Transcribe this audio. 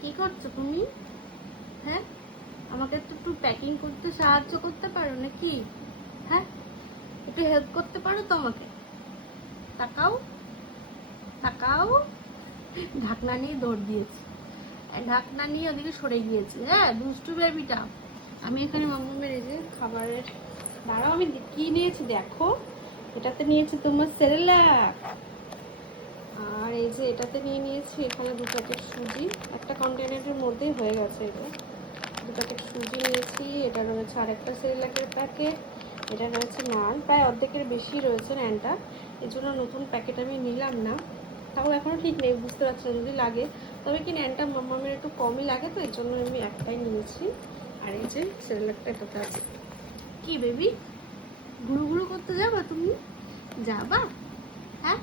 কি করছো তুমি? হ্যাঁ, আমাকে একটু প্যাকিং করতে সাহায্য করতে পারো নাকি? হ্যাঁ, একটু হেল্প করতে পারো তো আমাকে? তাকাও, তাকাও। ঢাকনা নিয়ে দৌড় দিয়েছি, ঢাকনা নিয়ে ওদিকে সরে গিয়েছি। হ্যাঁ, দুষ্টু বেবিটা। আমি এখানে মাম্মামের এই যে খাবারের, দাঁড়াও আমি কি নিয়েছি দেখো। এটাতে নিয়েছি তোমার সেরেলাক, আর এই যে এটাতে নিয়ে নিয়েছি এখানে 2 প্যাকেট সুজি। একটা কন্টেনারের মধ্যেই হয়ে গেছে এটা। 2 প্যাকেট সুজি নিয়েছি। এটা রয়েছে আর একটা সেরেলাকের প্যাকেট। এটা রয়েছে নান, প্রায় অর্ধেকের বেশি রয়েছে নানটা, এই জন্য নতুন প্যাকেট আমি নিলাম না। তাও এখনও ঠিক নেই, বুঝতে পারছি না, যদি লাগে তবে কি নানটা মাম্মামের একটু কমই লাগে, তো এই জন্য আমি একটাই নিয়েছি। আর এই যে সেরেলাকটা এটাতে আছে। কি বেবি, ঘুরু ঘুরু করতে যাবা তুমি? যাবা? হ্যাঁ,